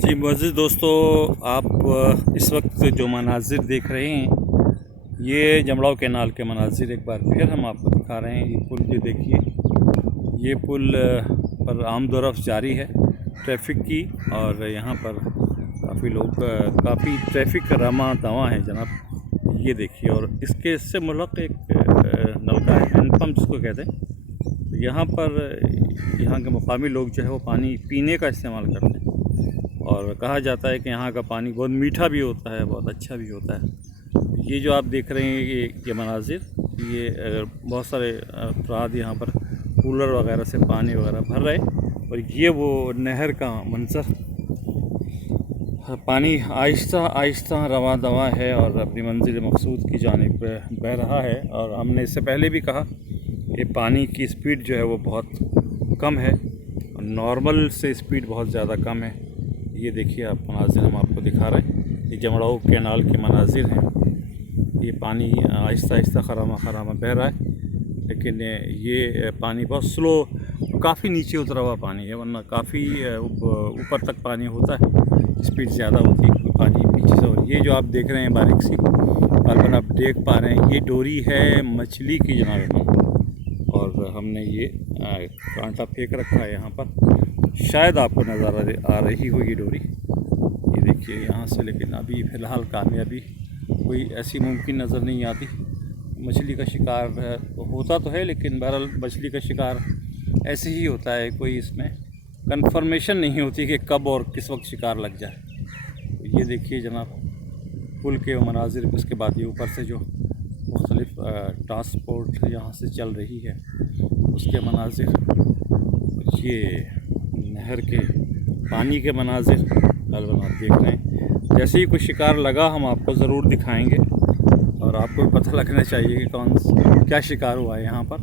जी मुअज़्ज़िज़ दोस्तों, आप इस वक्त जो मनाज़िर देख रहे हैं ये जमड़ाव कैनाल के मनाज़िर एक बार फिर हम आपको दिखा रहे हैं। ये पुल जो देखिए, ये पुल पर आमदोरफ़्त जारी है ट्रैफ़िक की, और यहाँ पर काफ़ी लोग काफ़ी ट्रैफ़िक रमा दवा है जनाब। ये देखिए, और इसके इससे मुल्हक़ एक नलका है, हैंडपम्प जिसको कहते हैं। तो यहाँ पर यहाँ के मुकामी लोग जो है वो पानी पीने का इस्तेमाल करते हैं, और कहा जाता है कि यहाँ का पानी बहुत मीठा भी होता है, बहुत अच्छा भी होता है। ये जो आप देख रहे हैं ये मनाज़िर, ये बहुत सारे अफ़राद यहाँ पर कूलर वगैरह से पानी वगैरह भर रहे, और ये वो नहर का मंज़र, पानी आहिस्ता आहिस्ता रवा दवा है और अपनी मंज़िल मक़सूद की जानिब बह रहा है। और हमने इससे पहले भी कहा कि पानी की स्पीड जो है वो बहुत कम है, नॉर्मल से स्पीड बहुत ज़्यादा कम है। ये देखिए आप मनाज़िर हम आपको दिखा रहे हैं, ये जमड़ाव कैनाल के मनाज़िर हैं। ये पानी आहिस्ता आहिस्ता खरामा खरामा बह रहा है, लेकिन ये पानी बहुत स्लो, काफ़ी नीचे उतरा हुआ पानी है, वरना काफ़ी ऊपर तक पानी होता है, स्पीड ज़्यादा होती है पानी पीछे से। और ये जो आप देख रहे हैं बारीक सी कार्बन आप देख पा रहे हैं, ये डोरी है मछली की जनाब, और हमने ये कांटा फेंक रखा है यहाँ पर, शायद आपको नज़र आ रही हो ये डोरी। ये देखिए यहाँ से, लेकिन अभी फ़िलहाल कामयाबी कोई ऐसी मुमकिन नज़र नहीं आती। मछली का शिकार होता तो है, लेकिन बहरहाल मछली का शिकार ऐसे ही होता है, कोई इसमें कंफर्मेशन नहीं होती कि कब और किस वक्त शिकार लग जाए। तो ये देखिए जनाब पुल के मनाज़िर, उसके बाद ये ऊपर से जो मुख्तलिफ़ ट्रांसपोर्ट यहाँ से चल रही है उसके मनाज़िर, ये नहर के पानी के मनाज़िर अलवन आप देख रहे हैं। जैसे ही कुछ शिकार लगा हम आपको ज़रूर दिखाएंगे, और आपको भी पता लगना चाहिए कि क्या शिकार हुआ है यहाँ पर।